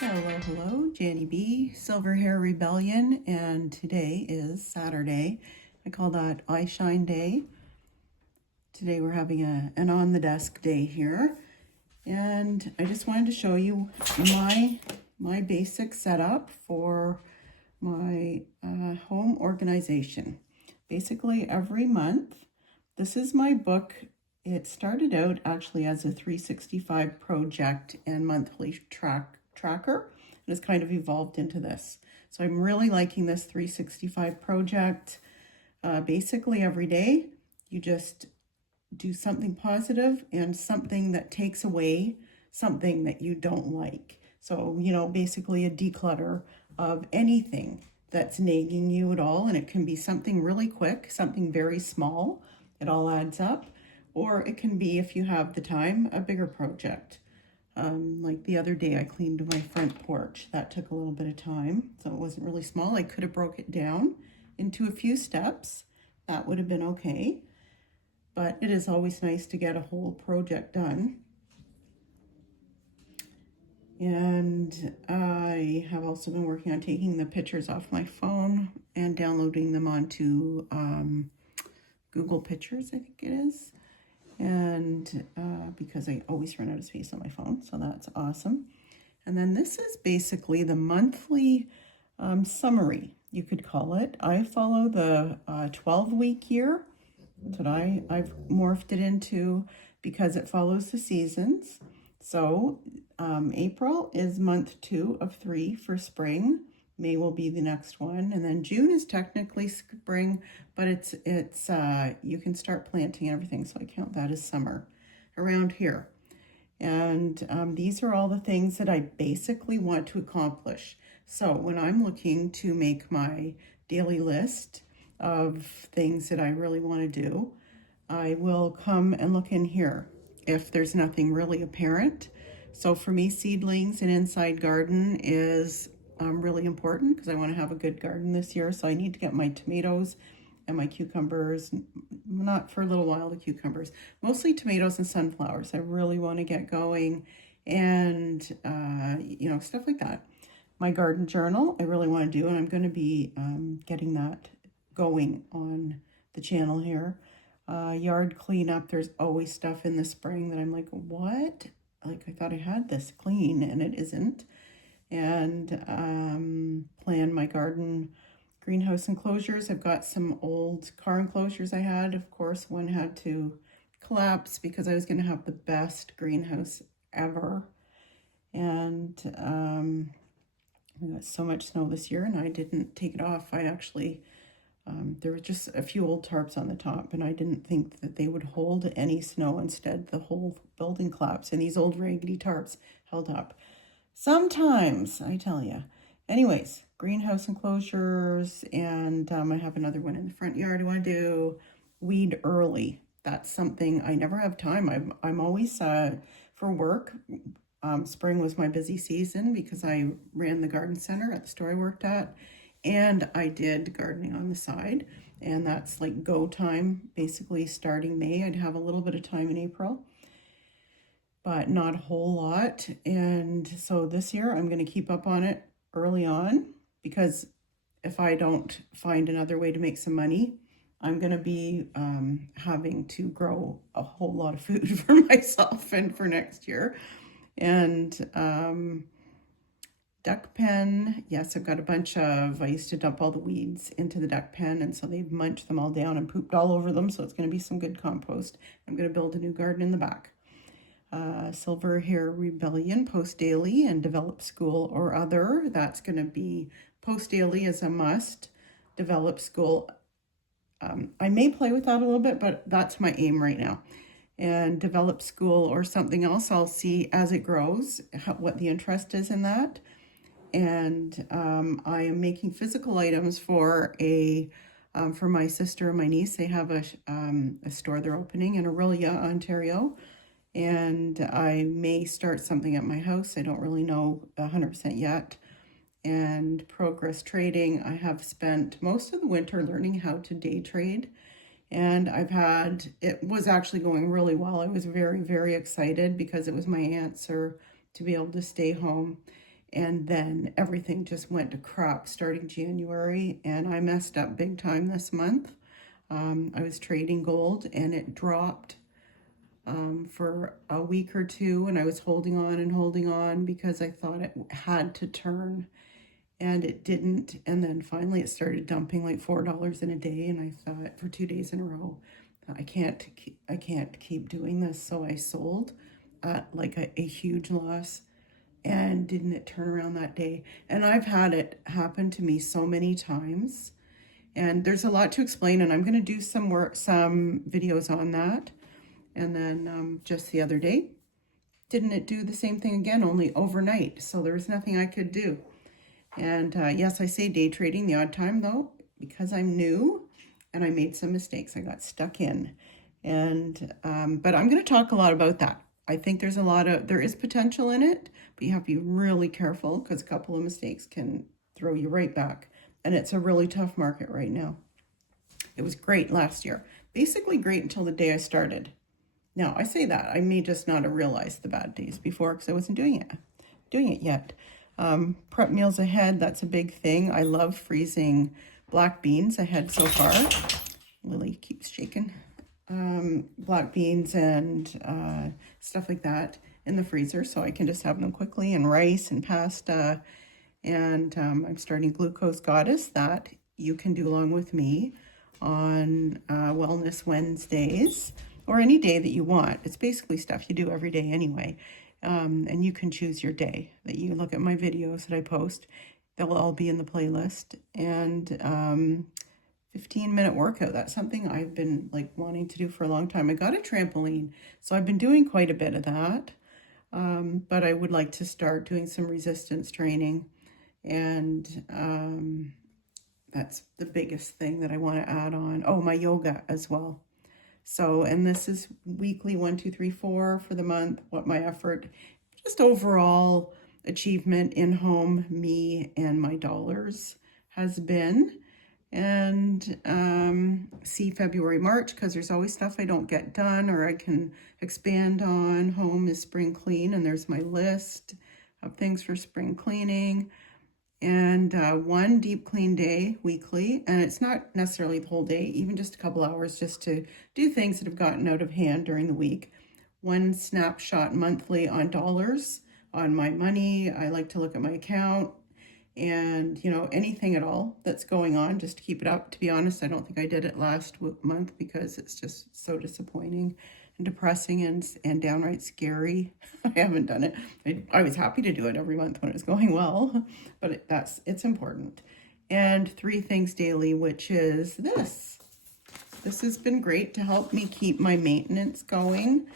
Hello, Janny B, Silver Hair Rebellion, and today is Saturday. I call that Eye Shine Day. Today we're having an on the desk day here, and I just wanted to show you my basic setup for my home organization. Basically, every month, this is my book. It started out actually as a 365 project and monthly tracker. It has kind of evolved into this. So I'm really liking this 365 project. Basically, every day you just do something positive and something that takes away something that you don't like. So, basically a declutter of anything that's nagging you at all. And it can be something really quick, something very small. It all adds up. Or it can be, if you have the time, a bigger project. Like the other day, I cleaned my front porch. That took a little bit of time, so it wasn't really small. I could have broke it down into a few steps. That would have been okay. But it is always nice to get a whole project done. And I have also been working on taking the pictures off my phone and downloading them onto Google Pictures, I think it is. And because I always run out of space on my phone, so that's awesome. And then this is basically the monthly summary, you could call it. I follow the 12-week year. That's what I've morphed it into because it follows the seasons. So April is month 2 of 3 for spring. May will be the next one, and then June is technically spring, but it's you can start planting and everything, so I count that as summer around here. And these are all the things that I basically want to accomplish. So when I'm looking to make my daily list of things that I really want to do, I will come and look in here if there's nothing really apparent. So for me, seedlings and inside garden is really important because I want to have a good garden this year. So I need to get my tomatoes and my cucumbers, not for a little while, the cucumbers, mostly tomatoes and sunflowers. I really want to get going and, stuff like that. My garden journal, I really want to do, and I'm going to be getting that going on the channel here. Yard cleanup, there's always stuff in the spring that I'm like, what? Like I thought I had this clean and it isn't. And plan my garden greenhouse enclosures. I've got some old car enclosures I had. Of course, one had to collapse because I was going to have the best greenhouse ever. And we got so much snow this year and I didn't take it off. I actually, there was just a few old tarps on the top and I didn't think that they would hold any snow. Instead, the whole building collapsed and these old raggedy tarps held up. Sometimes, I tell you. Anyways, greenhouse enclosures, and I have another one in the front yard I want to do. Weed early. That's something I never have time. I'm always for work. Spring was my busy season because I ran the garden center at the store I worked at, and I did gardening on the side, and that's like go time. Basically, starting May, I'd have a little bit of time in April, but not a whole lot. And so this year I'm going to keep up on it early on because if I don't find another way to make some money, I'm going to be having to grow a whole lot of food for myself and for next year. And duck pen, yes, I've got a bunch of, I used to dump all the weeds into the duck pen, and so they've munched them all down and pooped all over them, so it's going to be some good compost. I'm going to build a new garden in the back. Silver Hair Rebellion, post daily and develop school or other. That's going to be post daily as a must. Develop school. I may play with that a little bit, but that's my aim right now. And develop school or something else. I'll see as it grows what the interest is in that. And I am making physical items for for my sister and my niece. They have a store they're opening in Orillia, Ontario. And I may start something at my house. I don't really know 100% yet. And progress trading, I have spent most of the winter learning how to day trade. And it was actually going really well. I was very, very excited because it was my answer to be able to stay home And then everything just went to crap starting January, and I messed up big time this month. I was trading gold and it dropped for a week or two, and I was holding on and holding on because I thought it had to turn, and it didn't. And then finally it started dumping like $4 in a day, and I thought for 2 days in a row, I can't keep doing this. So I sold at like a huge loss. And didn't it turn around that day? And I've had it happen to me so many times. And there's a lot to explain, and I'm going to do some videos on that. And then just the other day, didn't it do the same thing again, only overnight? So there was nothing I could do. And yes, I say day trading the odd time though, because I'm new and I made some mistakes. I got stuck in. And but I'm going to talk a lot about that. I think there is potential in it, but you have to be really careful because a couple of mistakes can throw you right back. And it's a really tough market right now. It was great last year. Basically great until the day I started. Now, I say that. I may just not have realized the bad days before because I wasn't doing it yet. Prep meals ahead, that's a big thing. I love freezing black beans ahead so far. Lily keeps shaking. Black beans and stuff like that in the freezer so I can just have them quickly, and rice and pasta. And I'm starting Glucose Goddess that you can do along with me on Wellness Wednesdays or any day that you want. It's basically stuff you do every day anyway. And you can choose your day that you look at my videos that I post. They'll all be in the playlist. And 15-minute workout. That's something I've been like wanting to do for a long time. I got a trampoline, so I've been doing quite a bit of that. But I would like to start doing some resistance training. And that's the biggest thing that I want to add on. Oh, my yoga as well. So, and this is weekly 1, 2, 3, 4 for the month. What my effort, just overall achievement in home, me and my dollars has been. And see February, March, because there's always stuff I don't get done or I can expand on. Home is spring clean, and there's my list of things for spring cleaning. And one deep clean day weekly, and it's not necessarily the whole day, even just a couple hours just to do things that have gotten out of hand during the week. One snapshot monthly on dollars, on my money. I like to look at my account and, you know, anything at all that's going on just to keep it up. To be honest, I don't think I did it last month because it's just so disappointing and depressing and downright scary. I haven't done it. I was happy to do it every month when it was going well, but it's important. And 3 things daily, which is this. This has been great to help me keep my maintenance going.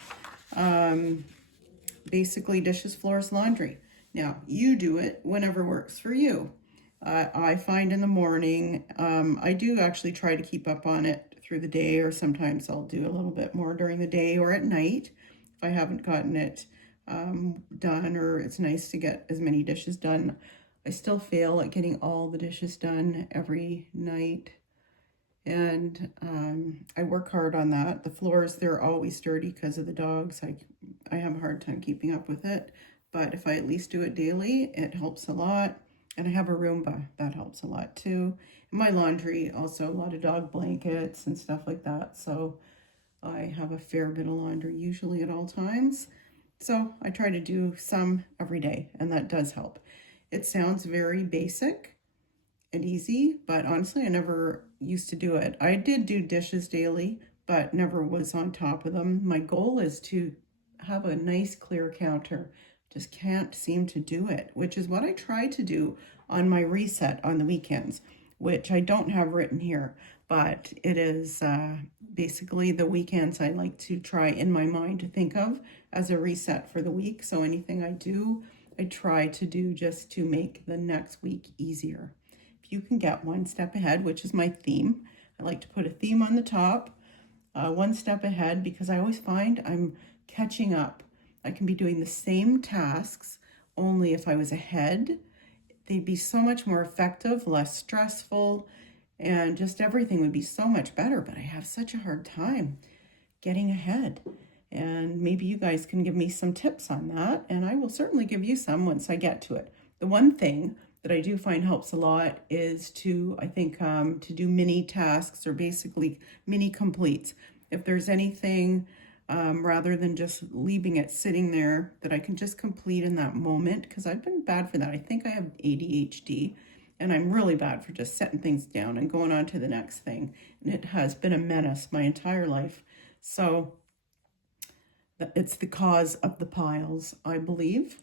Basically dishes, floors, laundry. Now, you do it whenever works for you. I find in the morning, I do actually try to keep up on it through the day, or sometimes I'll do a little bit more during the day or at night if I haven't gotten it done, or it's nice to get as many dishes done. I still fail at getting all the dishes done every night, and I work hard on that. The floors, they're always dirty because of the dogs. I have a hard time keeping up with it, but if I at least do it daily, it helps a lot. And I have a Roomba, that helps a lot too. And my laundry, also a lot of dog blankets and stuff like that. So I have a fair bit of laundry usually at all times. So I try to do some every day, and that does help. It sounds very basic and easy, but honestly, I never used to do it. I did do dishes daily, but never was on top of them. My goal is to have a nice clear counter. Just can't seem to do it, which is what I try to do on my reset on the weekends, which I don't have written here, but it is basically the weekends I like to try in my mind to think of as a reset for the week. So anything I do, I try to do just to make the next week easier. If you can get one step ahead, which is my theme, I like to put a theme on the top, one step ahead, because I always find I'm catching up. I can be doing the same tasks, only if I was ahead, they'd be so much more effective, less stressful, and just everything would be so much better. But I have such a hard time getting ahead. And maybe you guys can give me some tips on that, and I will certainly give you some once I get to it. The one thing that I do find helps a lot is to, I think, to do mini tasks, or basically mini completes. If there's anything, rather than just leaving it sitting there, that I can just complete in that moment, because I've been bad for that. I think I have ADHD, and I'm really bad for just setting things down and going on to the next thing. And it has been a menace my entire life. So it's the cause of the piles, I believe.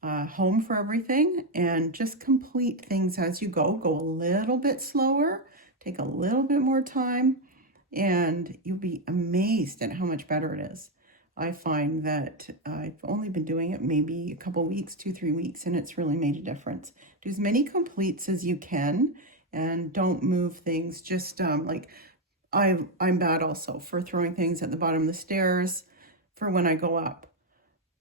Home for everything, and just complete things as you go. Go a little bit slower, take a little bit more time, and you'll be amazed at how much better it is. I find that I've only been doing it maybe a couple weeks, 2-3 weeks, and it's really made a difference. Do as many completes as you can, and don't move things. Just like I'm bad also for throwing things at the bottom of the stairs for when I go up,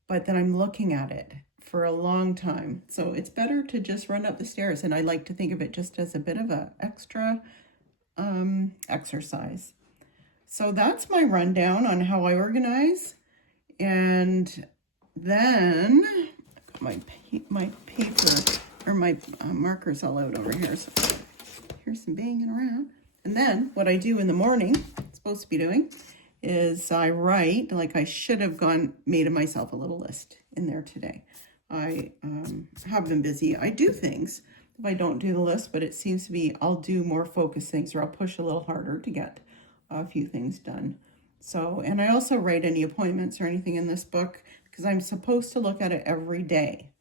but then I'm looking at it for a long time. So it's better to just run up the stairs, and I like to think of it just as a bit of a extra exercise. So that's my rundown on how I organize. And then my paper, or my markers all out over here. So here's some banging around. And then what I do in the morning, supposed to be doing, is I write. Like, I should have made myself a little list in there today. I have been busy. I do things if I don't do the list, but it seems to be I'll do more focused things, or I'll push a little harder to get a few things done. So, and I also write any appointments or anything in this book, because I'm supposed to look at it every day.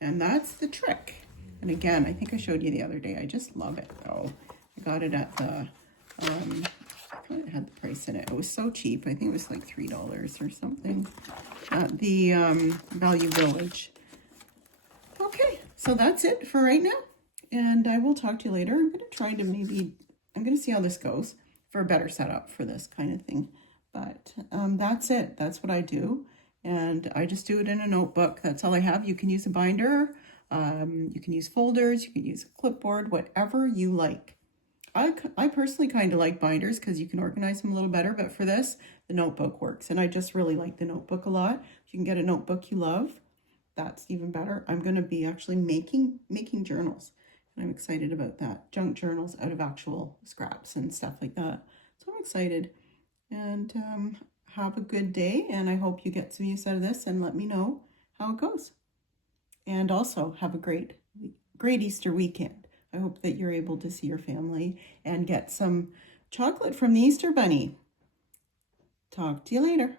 And that's the trick. And again, I think I showed you the other day. I just love it. Oh, I got it at the, I thought it had the price in it. It was so cheap. I think it was like $3 or something at the Value Village. Okay, so that's it for right now. And I will talk to you later. I'm going to try to I'm going to see how this goes for a better setup for this kind of thing. But that's it. That's what I do. And I just do it in a notebook. That's all I have. You can use a binder. You can use folders. You can use a clipboard, whatever you like. I personally kind of like binders because you can organize them a little better. But for this, the notebook works. And I just really like the notebook a lot. If you can get a notebook you love, that's even better. I'm going to be actually making journals. I'm excited about that. Junk journals out of actual scraps and stuff like that. So I'm excited. And have a good day. And I hope you get some use out of this, and let me know how it goes. And also have a great Easter weekend. I hope that you're able to see your family and get some chocolate from the Easter Bunny. Talk to you later.